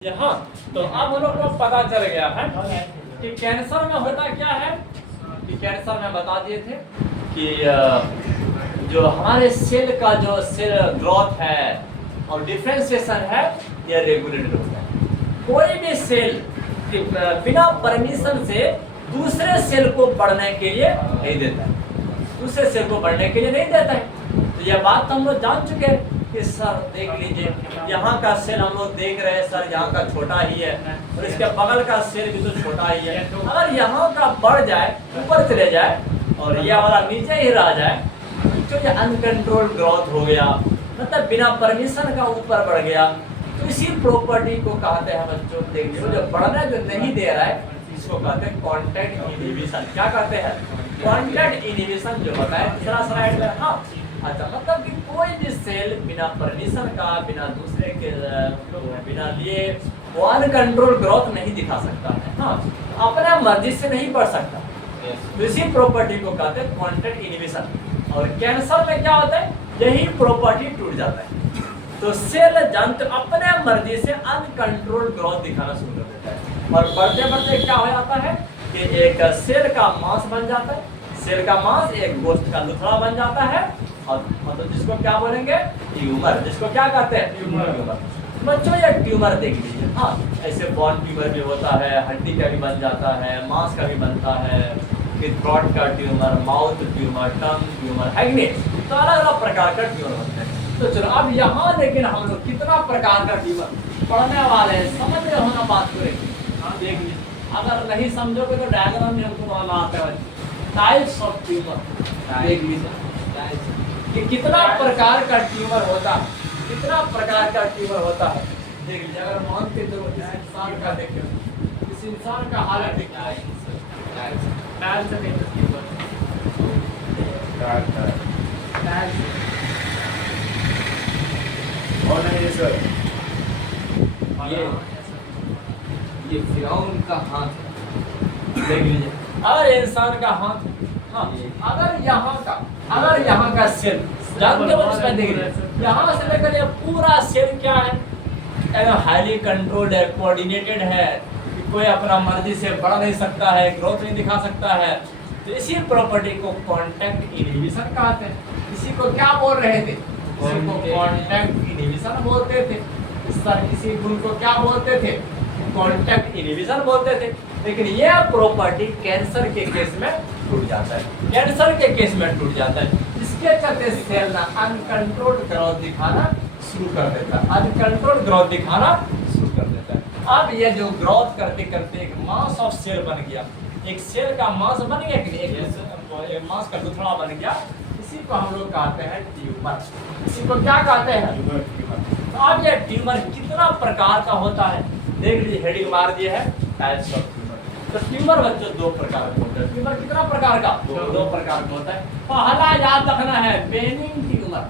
हाँ, तो अब हम लोग को पता चल गया है कि कैंसर में होता क्या है कि कैंसर में बता दिए थे कि जो हमारे सेल का जो सेल ग्रोथ है और डिफरेंशिएशन है यह रेगुलेटेड होता है। कोई भी सेल बिना परमिशन से दूसरे सेल को बढ़ने के लिए नहीं देता है, दूसरे सेल को बढ़ने के लिए नहीं देता है। तो यह बात हम लोग जान चुके हैं कि सर देख लीजिए यहाँ का सेल हम लोग देख रहे हैं सर यहाँ का छोटा ही है और इसके बगल का सेल भी तो छोटा ही है। अगर यहाँ का बढ़ जाए ऊपर चले जाए और यह वाला नीचे ही रह जाए तो ये अनकंट्रोल ग्रोथ हो गया, मतलब बिना परमिशन का ऊपर बढ़ गया। तो इसी प्रॉपर्टी को कहते हैं बच्चों, देख लीजिए जो बढ़ना जो नहीं दे रहा है इसको कहते हैं कॉन्टैक्ट इनहिबिशन। क्या कहते हैं? कॉन्टैक्ट इनहिबिशन जो होता है। दूसरा स्लाइड में हाँ अच्छा, मतलब कि कोई भी सेल बिना परमिशन का बिना दूसरे के बिना लिए वो अनकंट्रोल ग्रोथ नहीं दिखा सकता है। हाँ, अपने मर्जी से नहीं बढ़ सकता। तो इसी प्रॉपर्टी को कहते हैं कॉन्टैक्ट इनहिबिशन। और कैंसर में क्या होता है, यही प्रॉपर्टी टूट जाता है। तो सेल जंतु अपने मर्जी से अनकंट्रोल ग्रोथ दिखाना शुरू कर देता है और बढ़ते बढ़ते क्या हो जाता है कि एक सेल का मांस बन जाता है। सेल का मांस एक गोश्त का लुथड़ा बन जाता है और मतलब जिसको क्या बोलेंगे, ट्यूमर। जिसको क्या कहते हैं, ट्यूमर। बच्चों ये ट्यूमर देख लीजिए। हाँ, ऐसे बोन ट्यूमर भी होता है, हड्डी का भी बन जाता है, मांस का भी बनता है, फिर थ्रोट का ट्यूमर, माउथ ट्यूमर, टंग ट्यूमर है कि नहीं। तो अलग अलग प्रकार का ट्यूमर होते हैं। तो चलो अब यहाँ लेकिन हम लोग कितना प्रकार का ट्यूमर पढ़ने वाले हैं, समझ रहे हो ना बात को। हाँ देख लीजिए, अगर नहीं समझोगे तो डायग्राम में हमको बनाना आता है। टाइप्स ऑफ ट्यूमर देख लीजिए कि कितना प्रकार का ट्यूमर होता है, कितना प्रकार का ट्यूमर होता है। देख लीजिए, अगर मानते तो इस इंसान का देखिए, इस इंसान का हालत देखिए, ये फिरौन का हाथ है। देख लीजिए, अगर इंसान का हाथ, हाँ, अगर यहाँ का सेल जानते हो उसमें देख लीजिए, यहाँ से लेकर ये पूरा सेल क्या है, एकदम हाईली कंट्रोल्ड है, कोऑर्डिनेटेड है, कि कोई अपना मर्जी से बढ़ नहीं सकता है, ग्रोथ नहीं दिखा सकता है। तो इसी प्रॉपर्टी को कॉन्टैक्ट इनहिबिशन कहते हैं। इसी को क्या बोल रहे थे, इसी को कॉन्टैक्ट इनहिबिशन बोलते थे। इसी गुण को क्या बोलते थे, कॉन्टैक्ट इनहिबिशन बोलते थे। लेकिन यह प्रॉपर्टी कैंसर के केस में टूट जाता है, कैंसर के केस में टूट जाता है। इसके चलते सेल ना अनकंट्रोल्ड ग्रोथ दिखाना शुरू कर देता है, अनकंट्रोल्ड ग्रोथ दिखाना शुरू कर देता है। अब ये जो ग्रोथ करते करते एक मास ऑफ सेल बन गया, एक सेल का मास बन गया कि एक मास का टुकड़ा बन गया, इसी को हम लोग कहते हैं ट्यूमर। इसी को क्या कहते हैं, तो अब ये ट्यूमर कितना प्रकार का होता है देख लीजिए, हेडिंग मार दिए है टाइप्स ऑफ ट्यूमर। तो ट्यूमर बच्चों दो प्रकार का होता है। ट्यूमर कितना प्रकार का, दो प्रकार का होता है। पहला याद रखना है बेनिंग ट्यूमर,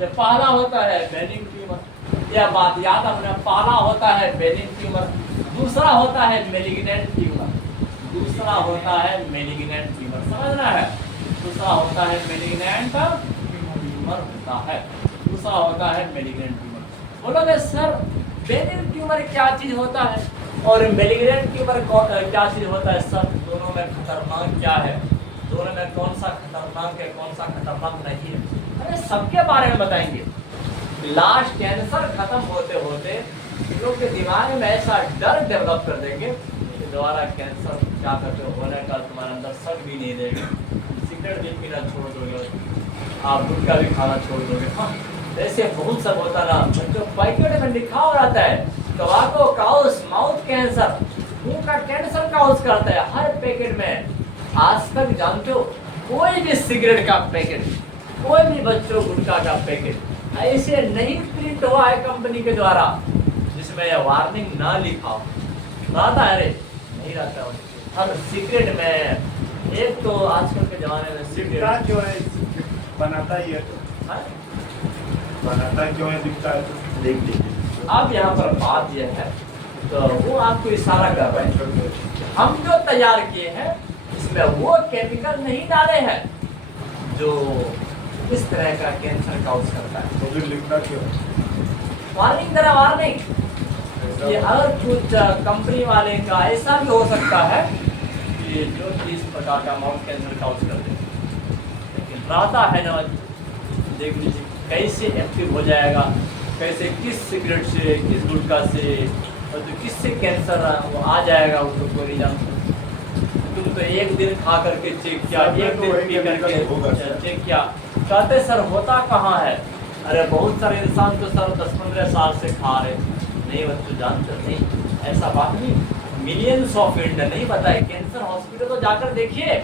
पहला होता है बेनिंग ट्यूमर, यह बात याद रखना। पहला होता है बेनिंग ट्यूमर, दूसरा होता है मेलिग्नेंट ट्यूमर, दूसरा होता है मेलिग्नेंट ट्यूमर, समझना है। दूसरा होता है मेलिग्नेंट ट्यूमर होता है, दूसरा होता है मेलिग्नेंट ट्यूमर। बोलोगे सर बेनिंग ट्यूमर क्या चीज होता है और मेलिग्नेंट ट्यूमर क्या चीज होता है, सब दोनों में खतरनाक क्या है, दोनों में कौन सा खतरनाक है, कौन सा खतरनाक नहीं है, अरे सबके बारे में बताएंगे। लास्ट कैंसर खत्म होते होते लोग के दिमाग में ऐसा डर डेवलप कर देंगे कि दोबारा कैंसर क्या करते हो होने का तुम्हारे अंदर शक भी नहीं देगा, सिगरेट भी पीना छोड़ दोगे, आप गुटखा भी खाना छोड़ दोगे। हाँ, ऐसे बहुत सब होता ना, जो पैकेट में लिखा हो रहता है टोबैको काउस माउथ कैंसर, मुंह का कैंसर काउस करता है हर पैकेट में। आज तक जानते हो कोई भी सिगरेट का पैकेट, कोई भी बच्चों गुटखा का पैकेट ऐसे नहीं प्रिंट हुआ है कंपनी के द्वारा जिसमें यह वार्निंग ना लिखा हो, रहता है? अरे नहीं रहता है। हर सिगरेट में एक तो आजकल के जमाने में सिगरेट जो है बनाता ही है, तो बनाता क्यों है, दिखता है तो देख लीजिए। अब यहाँ पर बात यह है, तो वो आपको इशारा कर रहे हैं, हम जो तैयार किए हैं इसमें वो केमिकल नहीं डाले हैं जो इस तरह का कैंसर काउज करता है। तो फिर लिखता क्यों, वार्निंग करा, वार्निंग कि अगर कुछ कंपनी वाले का ऐसा भी हो सकता है कि जो कि इस प्रकार का माउथ कैंसर काउज कर दे, लेकिन रहता है ना, देख लीजिए कैसे एक्टिव हो जाएगा, कैसे किस सिगरेट से, किस गुटखा से और तो किससे कैंसर वो आ जाएगा, वो तो कोई नहीं जानता। तुम तो एक दिन खा करके चेक किया, एक दिन पी करके चेक किया, कहते सर होता कहाँ है? अरे बहुत सारे इंसान तो सर 10-15 साल से खा रहे, नहीं बच्चों जानते नहीं, ऐसा बात नहीं। मिलियंस ऑफ इंडियन नहीं पता है, कैंसर हॉस्पिटल तो जाकर देखिए,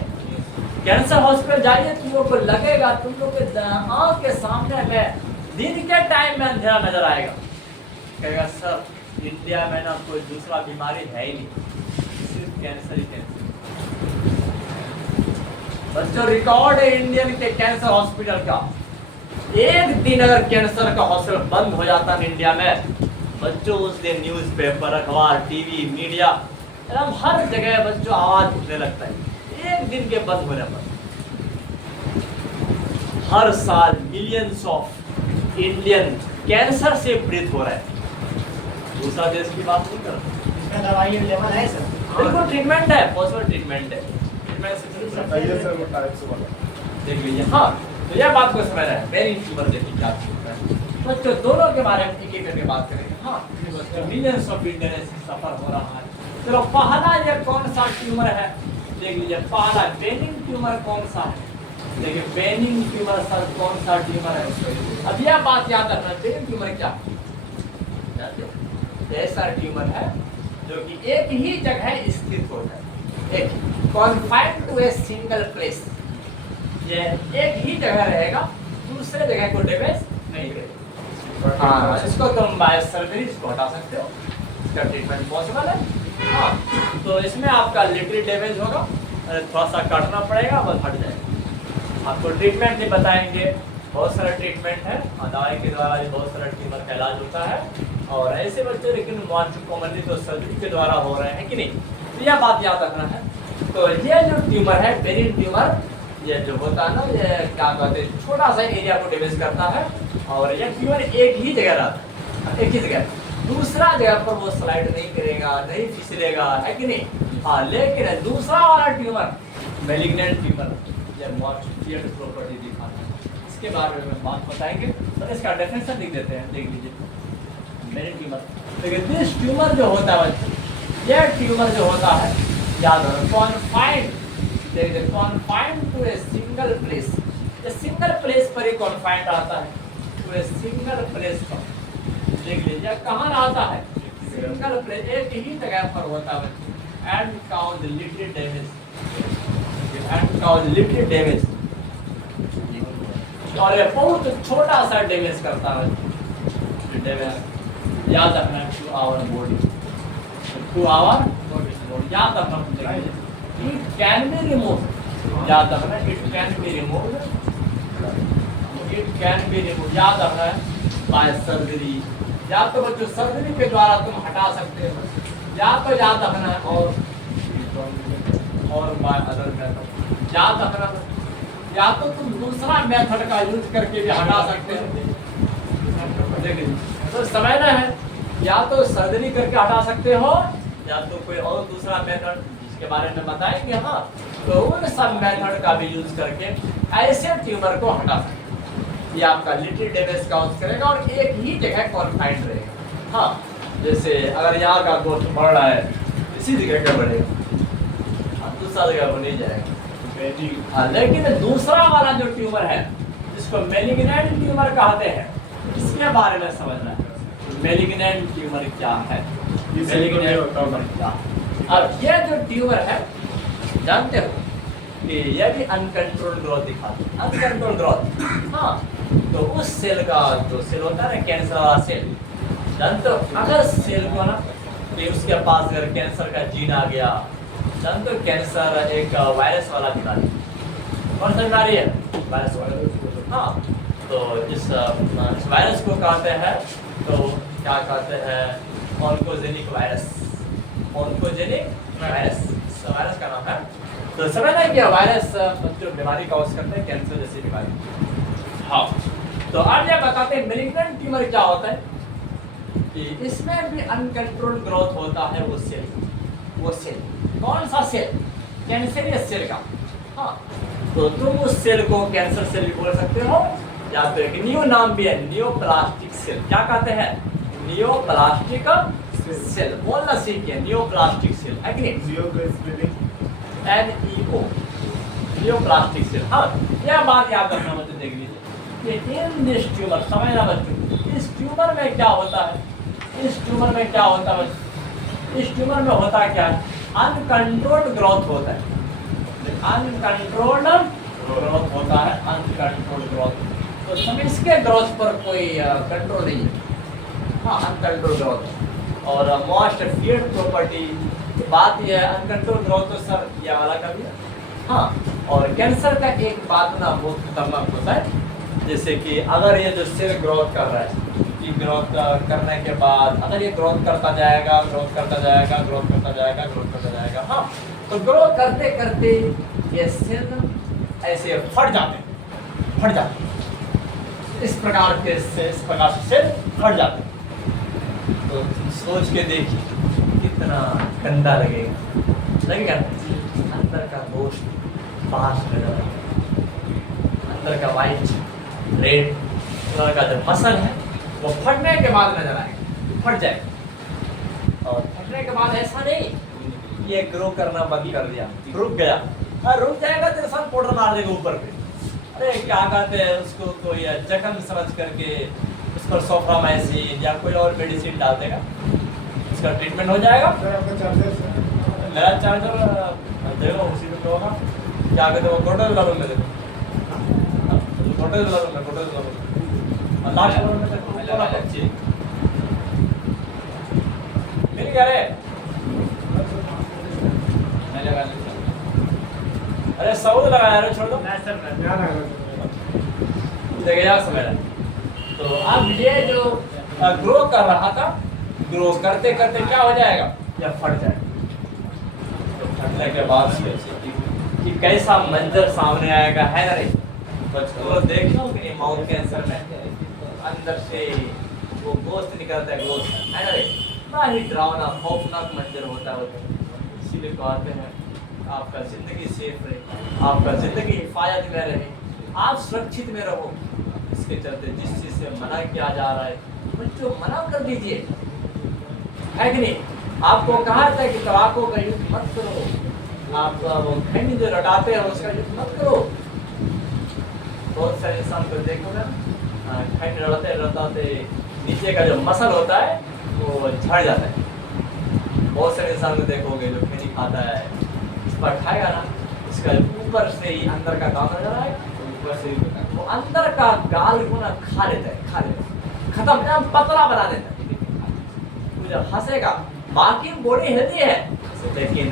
कैंसर हॉस्पिटल जाइए, तुम लोग को लगेगा तुम लोग के आँख के सामने में दिन के टाइम में अंधेरा नजर आएगा। कहेगा सर इंडिया में ना कोई दूसरा बीमारी है ही नहीं, सिर्फ कैंसर ही कैंसर। बच्चों रिकॉर्ड है इंडियन के कैंसर हॉस्पिटल का, एक दिन अगर कैंसर का हॉस्पिटल बंद हो जाता है इंडिया में, बच्चों उस दिन न्यूज़पेपर, अखबार, टीवी, मीडिया एकदम हर जगह बच्चों आवाज उठने लगता है एक दिन के बंद होने पर। हर साल मिलियंस ऑफ इंडियन कैंसर से पीड़ित हो रहे हैं। दूसरा देश की बात नहीं कर रहा, इसका दवाई अवेलेबल है सर? बिल्कुल ट्रीटमेंट है, पॉसिबल ट्रीटमेंट है, ट्रीटमेंट से बताइए सर, वो टाइप से वाला देख लीजिए। हाँ तो यह बात को समझ रहे हैं, ब्रेन ट्यूमर देखिए क्या चीज है बच्चों, दोनों के बारे में एक एक करके बात करेंगे। हाँ बच्चों मिलियंस ऑफ इंडियन सफर हो रहा है। चलो पहला ये कौन सा ट्यूमर है देख लीजिए, पहला बेनिंग ट्यूमर कौन सा है? देखिए बेनिंग ट्यूमर सर कौन सा ट्यूमर है? अब यह बात याद रखना, बेनिंग ट्यूमर क्या ऐसा ट्यूमर है जो कि एक ही जगह स्थित होता है, एक confined to a single place, ये एक ही जगह रहेगा, दूसरे जगह को डैमेज नहीं करेगा। हाँ इसको तुम बाय सर्जरी इसको हटा सकते हो, इसका ट्रीटमेंट पॉसिबल है। हाँ तो इसमें आपका लिटरली डैमेज होगा, थोड़ा सा काटना पड़ेगा, बस हट जाएगा। आपको ट्रीटमेंट नहीं बताएंगे, बहुत सारा ट्रीटमेंट है, दवाई के द्वारा भी बहुत सारा ट्यूमर का इलाज होता है। और ऐसे बच्चे लेकिन कॉमनली तो सर्जरी के द्वारा हो रहे हैं कि नहीं, तो यह बात याद रखना है। तो ये जो ट्यूमर है बेनिन ट्यूमर, ये जो होता है ना, ये क्या कहते हैं, छोटा सा एरिया को डैमेज करता है, और यह ट्यूमर एक ही जगह रहता है, एक ही जगह, दूसरा जगह पर वो स्लाइड नहीं करेगा, नहीं फिसलेगा, है कि नहीं। हाँ लेकिन दूसरा वाला ट्यूमर मैलिग्नेंट ट्यूमर, यह मॉर्टिफिकेट प्रॉपर्टी दिखाता है, इसके बारे में बात बताएंगे। तो इसका डेफिनेशन लिख देते हैं, देख लीजिए मेरे ट्यूमर। देखिए दिस ट्यूमर जो होता है बच्चों, यह ट्यूमर जो होता है याद रखो कॉन्फाइंड, देखिए confined to a single place, ये सिंगल प्लेस पर ही कॉन्फाइंड आता है, टू ए सिंगल प्लेस पर। देख लीजिए कहाँ आता है, सिंगल प्लेस, एक ही जगह पर होता है and causes little damage, and causes little damage, और ये बहुत छोटा सा डैमेज करता है डैमेज। याद रखना to our body, to our body याद रखना। इट कैन बी रिमूव, याद रखना it can be remove, it can be remove, याद रखना बाय सर्जरी, या तो बच्चों सर्जरी के द्वारा तुम हटा सकते हो, या तो याद रखना है और बाय अदर मेथड, याद रखना, या तो तुम दूसरा मेथड का यूज करके भी हटा सकते हो। देखिए तो समझना है, या तो सर्जरी करके हटा सकते हो, या तो कोई और दूसरा मेथड जिसके बारे में बताएंगे। हाँ तो उन सब मेथड का भी यूज करके ऐसे ट्यूमर को हटा सकते हो, ये आपका लिटिल डैमेज काउज करेगा और एक ही जगह कॉन्फाइंड रहेगा। हाँ जैसे अगर यहाँ का ग्रोथ बढ़ रहा है, इसी जगह का बढ़ेगा, दूसरा जगह वो नहीं जाएगा। हाँ लेकिन दूसरा वाला जो ट्यूमर है जिसको मैलिग्नेंट ट्यूमर कहते हैं, इसके बारे में समझना है। मैलिग्नेंट ट्यूमर क्या है, मैलिग्नेंट ट्यूमर क्या है। अब ये जो ट्यूमर है जानते हो कि यह भी अनकंट्रोल्ड ग्रोथ दिखाता है, अनकंट्रोल्ड ग्रोथ। हाँ तो उस सेल का जो सेल होता है ना, कैंसर वाला सेल, जानते हो अगर सेल को ना, तो उसके पास अगर कैंसर का जीन आ गया, जानते हो कैंसर एक वायरस वाला बीमारी, कौन सा बीमारी है, वायरस वाला। हाँ तो इस वायरस को कहते हैं, तो क्या कहते हैं, oncogenic virus, oncogenic virus, virus का नाम है। तो समझना है कि वायरस जो बीमारी कॉज करते हैं, कैंसर जैसी बीमारी। हाँ तो आज ये बताते हैं मैलिग्नेंट ट्यूमर क्या होता है, इसमें भी अनकंट्रोल्ड ग्रोथ होता है वो सेल कौन सा सेल? कैंसरियस सेल का। हाँ, तो तुम उस सेल को कैंसर सेल भी बोल सकते हो, या तो एक न्यू नाम भी है, नियोप्लास्टिक सेल। क्या कहते हैं? Neoplastic cell. बोलना सीखिए, नियोप्लास्टिक सेल है कि नहीं? जियो का स्पेलिंग NEO, नियोप्लास्टिक सेल। हाँ, यह बात याद रखना बच्चों, देख लीजिए कि इन दिस ट्यूमर, समझना बच्चों, इस ट्यूमर में क्या होता है? इस ट्यूमर में क्या होता है बच्चों? इस ट्यूमर में होता क्या है? अनकंट्रोल्ड ग्रोथ होता है। अनकंट्रोल्ड ग्रोथ होता है, अनकंट्रोल्ड ग्रोथ। तो सब इसके ग्रोथ पर कोई कंट्रोल नहीं है। हाँ, अनकंट्रोल्ड ग्रोथ। और मोस्ट फियर्ड प्रॉपर्टी बात यह है, अनकंट्रोल ग्रोथ तो सर ये वाला का भी है। हाँ, और कैंसर का एक बात ना बहुत खतरनाक होता है, जैसे कि अगर ये जो सेल ग्रोथ कर रहा है, ये ग्रोथ करने के बाद अगर ये ग्रोथ करता जाएगा, ग्रोथ करता जाएगा, ग्रोथ करता जाएगा, ग्रोथ करता जाएगा, हाँ, तो ग्रोथ करते करते ये सेल ऐसे फट जाते हैं। इस प्रकार से सेल फट जाते हैं। तो सोच के देखिए कितना गंदा लगेगा ना? अंदर का गोश्त बाहर से नजर आएगा, अंदर का वाइट रेड कलर का जो मसल है वो फटने के बाद नजर आएगा, फट जाएगा। और फटने के बाद ऐसा नहीं ये ग्रो करना बंद कर दिया, रुक गया। रुक जाएगा तो इंसान पाउडर मार देगा ऊपर पे, अरे क्या कहते हैं उसको, कोई जख्म समझ करके उस पर सोफ्रामाइसिन या कोई और मेडिसिन डाल देगा, इसका ट्रीटमेंट हो जाएगा। सर आपका चार्जर सर? मेरा चार्जर देखो उसी में होगा। क्या कहते हैं वो गोल्डन वालों में देखो, गोल्डन वालों में लास्ट वालों में देखो, मिल गया रे। अरे सऊद लगाया रे, छोड़ दो। ध्यान आएगा सर। देखिए यार समझ रहा है। तो अब ये जो ग्रो कर रहा था, ग्रो करते करते क्या हो जाएगा? या फट जाएगा। तो फटने के बाद कि कैसा मंजर सामने आएगा, है ना रे? बच्चों को देखो कि माउथ कैंसर में अंदर से वो गोश्त निकलता है, गोश्त, है ना रे? बड़ा ही डरावना खौफनाक मंजर होता है। इसीलिए कहते हैं आपका जिंदगी सेफ रहे, आपका जिंदगी हिफाजत में रहे, आप सुरक्षित में रहो। इसके चलते जिस चीज से मना किया जा रहा है बच्चों मना कर दीजिए, है कि नहीं? आपको कहा था कि तंबाकू का यूज मत करो, आप वो खैनी जो लटाते हैं उसका यूज मत करो। बहुत सारे इंसान को देखो ना, खैनी लटाते नीचे का जो मसल होता है वो झड़ जाता है। बहुत सारे इंसान को देखोगे जो खैनी खाता है, इस पर खाएगा ना, इसका ऊपर से ही अंदर का गाल नजर आएगा, ऊपर से वो अंदर का गाल को ना खा लेता है, खत्म, एकदम पतला बना देता है। वो जब हंसेगा, बाकी बॉडी हेल्दी है लेकिन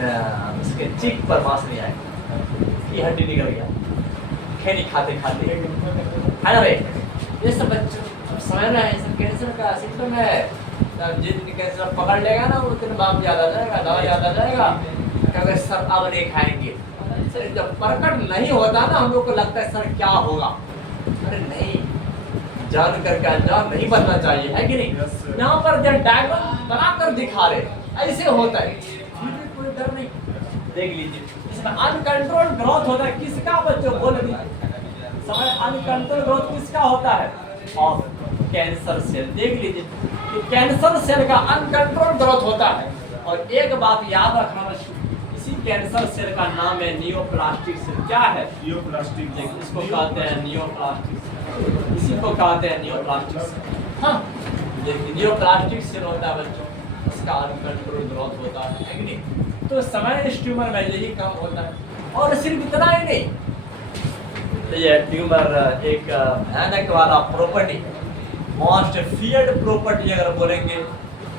उसके चीक पर मांस नहीं आएगा, ये हड्डी निकल गया खैनी खाते खाते, है ना भाई? ये सब बच्चों समझ रहे हैं, सब कैंसर का सिम्टम है। जिस दिन कैंसर पकड़ लेगा ना उस दिन बाप याद आ जाएगा, दवा याद आ जाएगा, अगर सर अब नहीं खाएंगे। सर जब प्रकट नहीं होता ना हम लोग को लगता है सर क्या होगा, अरे नहीं, जान करके अनजान नहीं बनना चाहिए, है कि नहीं? यहाँ पर जब डायग्राम बनाकर दिखा रहे ऐसे होता है, कोई डर नहीं। देख लीजिए इसमें अनकंट्रोल्ड ग्रोथ होता है, किसका बच्चों बोल दीजिए समझ, अनकंट्रोल्ड ग्रोथ किसका होता है? Of cancer cell. देख लीजिए कि कैंसर सेल का अनकंट्रोल्ड ग्रोथ होता है। और एक बात याद रखना, इसी कैंसर सेल का नाम है नियोप्लास्टिक सेल। क्या है? नियोप्लास्टिक। इसको कहते हैं नियोप्लास्टिक सेल, इसी को कहते हैं नियोप्लास्टिक सेल। हाँ, देखिए नियोप्लास्टिक सेल होता है बच्चों, इसका अनकंट्रोल्ड ग्रोथ होता है कि नहीं? तो समय इस ट्यूमर में यही काम होता है। और सिर्फ इतना ही नहीं, तो ये ट्यूमर एक भयानक वाला प्रॉपर्टी, मोस्ट फियर्ड प्रॉपर्टी अगर बोलेंगे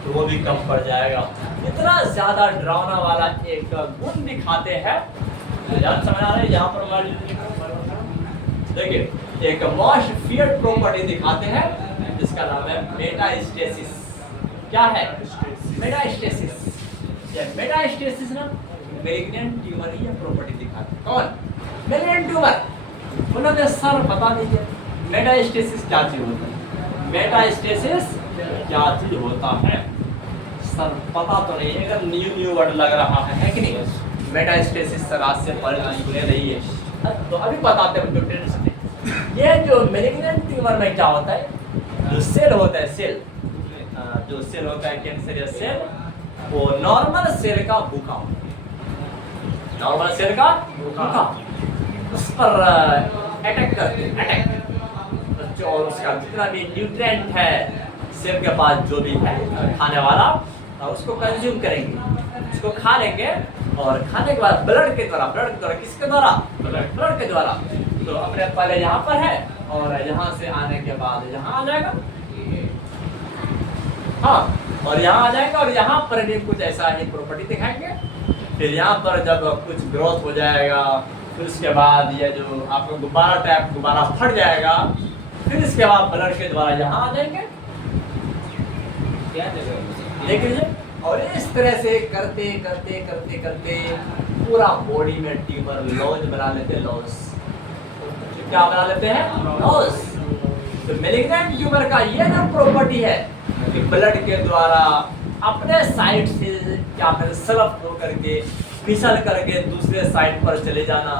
तो वो भी कम पड़ जाएगा। इतना ज्यादा डरावना वाला एक गुण दिखाते हैं, ध्यान समझ आ रहा है? यहाँ पर देखिए एक मोस्ट फियर्ड प्रॉपर्टी दिखाते हैं जिसका नाम है मेटास्टेसिस। क्या है? मेटास्टेसिस। मेटास्टेसिस ना मैलिग्नेंट ट्यूमर ही प्रॉपर्टी दिखाते हैं। कौन? Malignant tumour. उन्होंने सर बता दीजिए मेटास्टेसिस क्या चीज होता है? मेटास्टेसिस क्या चीज होता है सर, पता तो नहीं है, एकदम न्यू वर्ड लग रहा है कि नहीं? मेटास्टेसिस सर आज से पहले सुने नहीं है, तो अभी बताते हैं बच्चों, टेंशन नहीं। ये जो मेलिग्नेंट ट्यूमर में क्या होता है, जो सेल होता है, सेल जो सेल होता है कैंसरियस सेल, वो नॉर्मल सेल का भूखा होता है, नॉर्मल सेल का भूखा, उस पर अटैक करते हैं, अटैक बच्चों, और उसका जितना भी न्यूट्रिएंट है सेल के पास जो भी है खाने वाला, उसको कंज्यूम करेंगे, उसको खा लेंगे, और खाने के बाद ब्लड के द्वारा किसके द्वारा, ब्लड के द्वारा, तो अपने पहले यहाँ पर है और यहाँ से आने के बाद यहाँ आ जाएगा, हाँ, और यहाँ आ जाएगा, और यहाँ पर भी कुछ ऐसा ही प्रॉपर्टी दिखाएंगे। फिर यहाँ पर जब कुछ ग्रोथ हो जाएगा, फिर उसके बाद ये जो आपको गुब्बारा फट जाएगा, फिर इसके बाद ब्लड के द्वारा यहाँ आ जाएंगे, देख लीजिए। और इस तरह से करते करते करते करते पूरा बॉडी में ट्यूमर लॉज बना लेते हैं, लॉज क्या बना लेते हैं, लॉज। तो मेलिग्नेंट ट्यूमर का ये जो प्रॉपर्टी है कि ब्लड के द्वारा अपने साइड से क्या कहते हैं, स्लप हो करके फिसल करके दूसरे साइड पर चले जाना,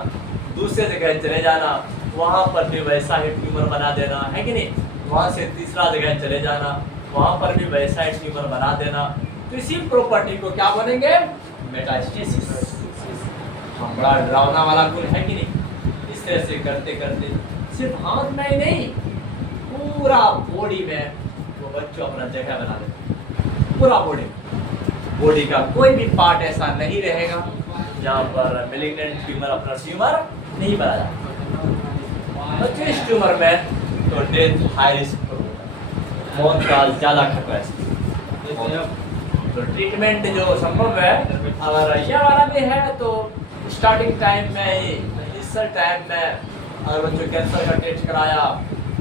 दूसरे जगह चले जाना, वहाँ पर भी वैसा ही ट्यूमर बना देना, है कि नहीं? वहाँ से तीसरा जगह चले जाना, वहाँ पर भी वैसा ही ट्यूमर बना देना। तो इसी प्रॉपर्टी को क्या बोलेंगे, मेटास्टेसिस। बड़ा डरावना वाला गुण है कि नहीं? इस तरह से करते करते सिर्फ हाथ में ही नहीं, पूरा बॉडी में वो बच्चों अपना जगह बना लेते, पूरा बॉडी का कोई भी पार्ट ऐसा नहीं रहेगा जहाँ पर मेलिग्नेंट ट्यूमर अपना ट्यूमर नहीं बना जाता। बच्चों इस ट्यूमर में तो डेथ हाई रिस्क, मौत का ज़्यादा खतरा है। तो ट्रीटमेंट जो संभव है, अगर यह वाला भी है तो स्टार्टिंग टाइम में, इनिशियल टाइम में अगर बच्चों कैंसर का टेस्ट कराया,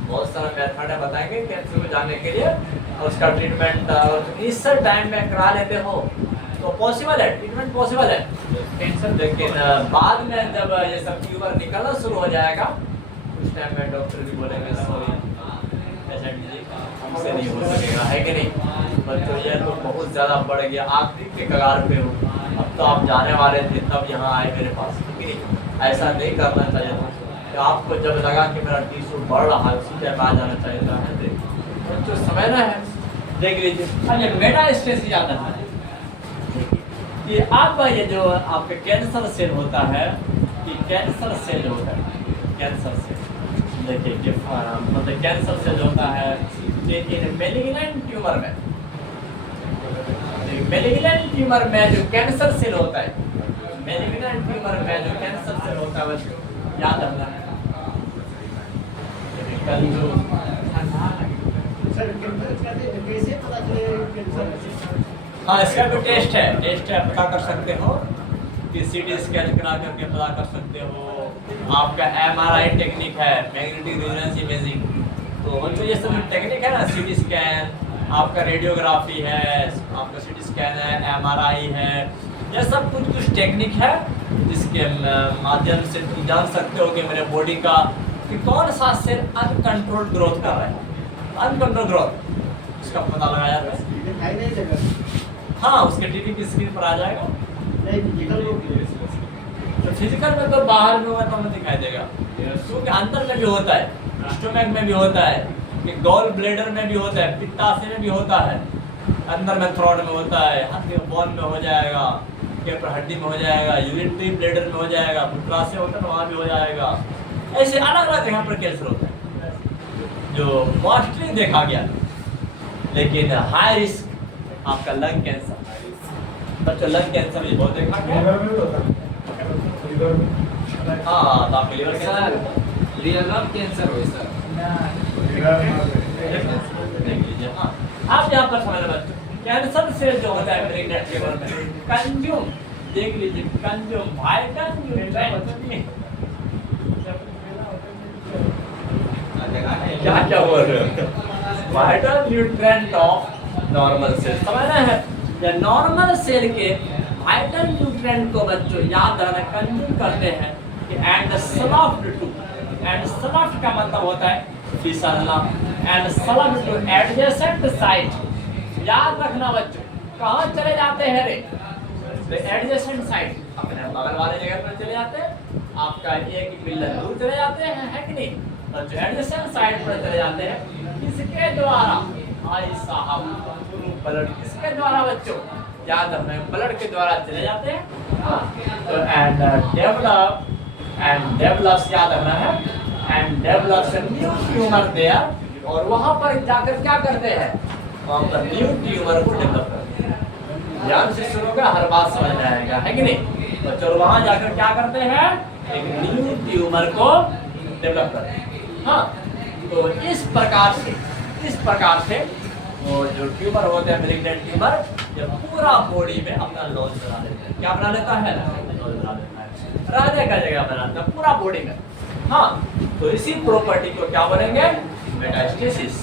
बहुत सारा मेथड है बताएंगे कैंसर को जानने के लिए, और उसका ट्रीटमेंट इनिशियल टाइम में करा लेते हो तो पॉसिबल है, ट्रीटमेंट पॉसिबल है कैंसर। लेकिन बाद में जब ये सब ट्यूमर निकलना शुरू हो जाएगा, उस टाइम में डॉक्टर भी बोलेंगे सॉरी पेशेंट जी हमसे नहीं हो सकेगा, है कि नहीं? बच्चों ये तो बहुत ज़्यादा बढ़ गया, आखिरी के कगार पे हो, अब तो आप जाने वाले थे तब यहाँ आए मेरे पास, है कि नहीं? ऐसा नहीं करना चाहिए था। तो आपको जब लगा कि मेरा टिश्यू बढ़ रहा है, उसी टाइम आ जाना चाहिए था, बच्चों समझना है। देख लीजिए, अच्छा मेटास्टेसिस याद रखना है कि आपका ये जो आपके कैंसर सेल होता है, कि कैंसर सेल होता है, कैंसर सेल देखिए मतलब कैंसर सेल होता है, लेकिन मेलिग्नेंट ट्यूमर में, मेलिग्नेंट ट्यूमर में जो कैंसर सेल होता है, मेलिग्नेंट ट्यूमर में जो कैंसर सेल होता है बच्चों याद रखना है। हाँ, इसका भी टेस्ट है, पता कर सकते हो कि सीटी स्कैन करा करके पता कर सकते हो। आपका MRI टेक्निक है, मैग्नेटिक रेजोनेंस इमेजिंग, तो बच्चों ये सब टेक्निक है ना, सीटी स्कैन, आपका रेडियोग्राफी है, आपका सीटी स्कैन है, MRI है, यह सब कुछ टेक्निक है जिसके माध्यम से तुम जान सकते हो कि मेरे बॉडी का कि कौन सा सेल अनकंट्रोल्ड ग्रोथ कर रहा है, अनकंट्रोल्ड ग्रोथ, इसका पता लगाया जाता है। हाँ, उसके टीवी की स्क्रीन पर आ जाएगा। तो फिजिकल में तो बाहर में होगा तो हमें दिखाई देगा, क्योंकि अंदर में भी होता है, स्टोमक में भी होता है, कि गॉल ब्लैडर में भी होता है, पित्ताशय में भी होता है, अंदर में थ्रोट में होता है, हाथ के बोन में हो जाएगा, के पर हड्डी में हो जाएगा, यूरिनरी ब्लैडर में हो जाएगा, मूत्राशय होता है वहाँ भी हो जाएगा। ऐसे अलग अलग जगह पर कैंसर होता है जो मोस्टली देखा गया। लेकिन हाई रिस्क आपका लंग कैंसर, बच्चों लंग कैंसर भी बहुत देखा गया। हाँ, तो आपके लीवर कैंसर, लिवर कैंसर हो सर, देख लीजिए। हाँ, आप यहाँ पर समझ बच्चों कैंसर से जो होता है प्रेग्नेंट लेवल में कंज्यूम, देख लीजिए कंज्यूम वाइटल न्यूट्रिएंट, क्या क्या बोल रहे हो, vital nutrient of normal cell, समझना है। या नॉर्मल सेल के वाइटल न्यूट्रिएंट को बच्चों याद रखना, कंज्यूम करते हैं कि and sloughed to, and sloughed का मतलब होता है फिसलना and slug to adjacent site. याद रखना बच्चों, कहाँ चले जाते हैं रे? तो एडजेसेंट साइट, अपने बगल वाले जगह पर चले जाते हैं, आपका एक मिलियन दूर चले जाते हैं, है कि नहीं? तो जो एडजेसेंट साइट पर चले जाते हैं, किसके द्वारा? भाई साहब ब्लड किसके द्वारा बच्चों? याद रखना, ब्लड के द्वारा चले जाते हैं। तो एंड डेवलप्स याद रखना है, and develops new tumour there, और वहां पर जाकर क्या करते हैं? वहां पर न्यू ट्यूमर को डेवलप करते हैं। ध्यान से सुनोगे, हर बात समझ में आएगा, है कि नहीं? तो चलो वहां जाकर क्या करते हैं? एक न्यू ट्यूमर को डेवलप करते हैं। हाँ, तो इस प्रकार से वो जो ट्यूमर होते हैं, मैलिग्नेंट ट्यूमर, ये पूरा बॉडी में अपना लॉज बना लेते हैं। क्या बना लेता है? लॉज बना लेता है, रहने का जगह बनाता है पूरा बॉडी में। हाँ, तो इसी प्रॉपर्टी को क्या बोलेंगे? मेटास्टेसिस।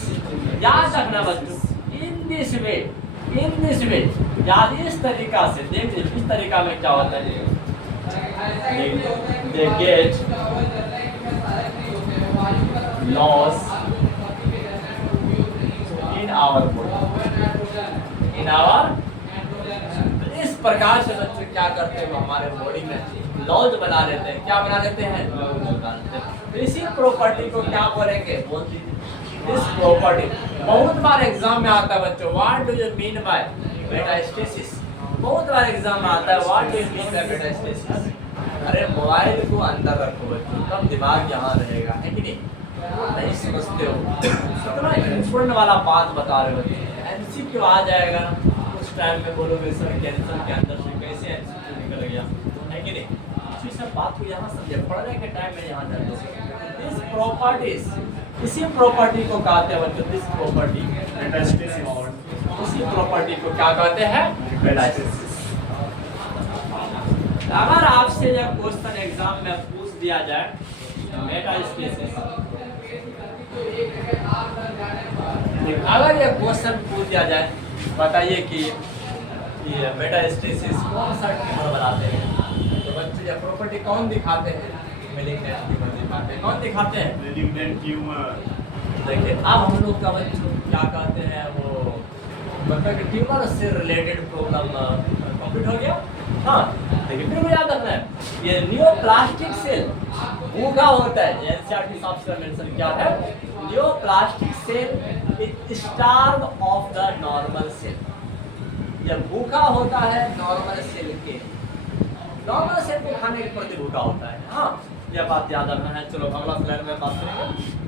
याद रखना बच्चों, इन दिस वे, याद इस तरीका से देख, इस तरीका में क्या होता है? they get loss in our body, इस प्रकार से बच्चे क्या करते हैं? वो हमारे बॉडी में लॉज बना लेते हैं। क्या बना लेते हैं? लॉज बना लेते हैं। तो इसी प्रॉपर्टी को क्या बोलेंगे? इस प्रॉपर्टी बहुत बार एग्जाम में आता है बच्चों, what do you mean by metastasis? बहुत बार एग्जाम में आता है, what do you mean by metastasis? अरे मोबाइल को अंदर रखो बच्चों, तब दिमाग यहाँ रहेगा, है कि नहीं? नहीं समझते हो, कितना इम्पोर्टेंट वाला बात बता रहे हो बच्चों। एमसीक्यू आ जाएगा ना, उस टाइम में बोलोगे सर कैंसर के अंदर से कैसे एमसीक्यू निकल गया, है कि नहीं? इसी सब बात को यहाँ समझे, पढ़ने के टाइम में यहाँ जाते। दिस प्रॉपर्टीज, इसी प्रॉपर्टी को कहते हैं बच्चों, दिस प्रॉपर्टी मेटास्टेसिस। इसी प्रॉपर्टी को क्या कहते हैं? मेटास्टेसिस। अगर आपसे जब क्वेश्चन एग्जाम में पूछ दिया जाए मेटास्टेसिस, अगर ये क्वेश्चन पूछ दिया जाए, बताइए कि ये मेटास्टेसिस कौन सा ट्यूमर बनाते हैं, तो बच्चे ये प्रॉपर्टी कौन दिखाते हैं? मैलिग्नेंट ट्यूमर दिखाते हैं। कौन दिखाते हैं? Malignant tumour. देखिए अब हम लोग का बच्चों क्या कहते हैं, वो मतलब कि ट्यूमर से रिलेटेड प्रॉब्लम कंप्लीट हो गया। हाँ, लेकिन फिर याद रखना है, ये न्यूप्लास्टिक सेल भूखा होता है। एनसीईआरटी हिसाब से मेंशन क्या है? Neoplastic cell is starve of the normal cell. जब भूखा होता है नॉर्मल सेल के, नॉर्मल सेल को खाने के प्रति भूखा होता है। हाँ, यह बात याद रखना है। चलो अगला स्लाइड में बात करेंगे।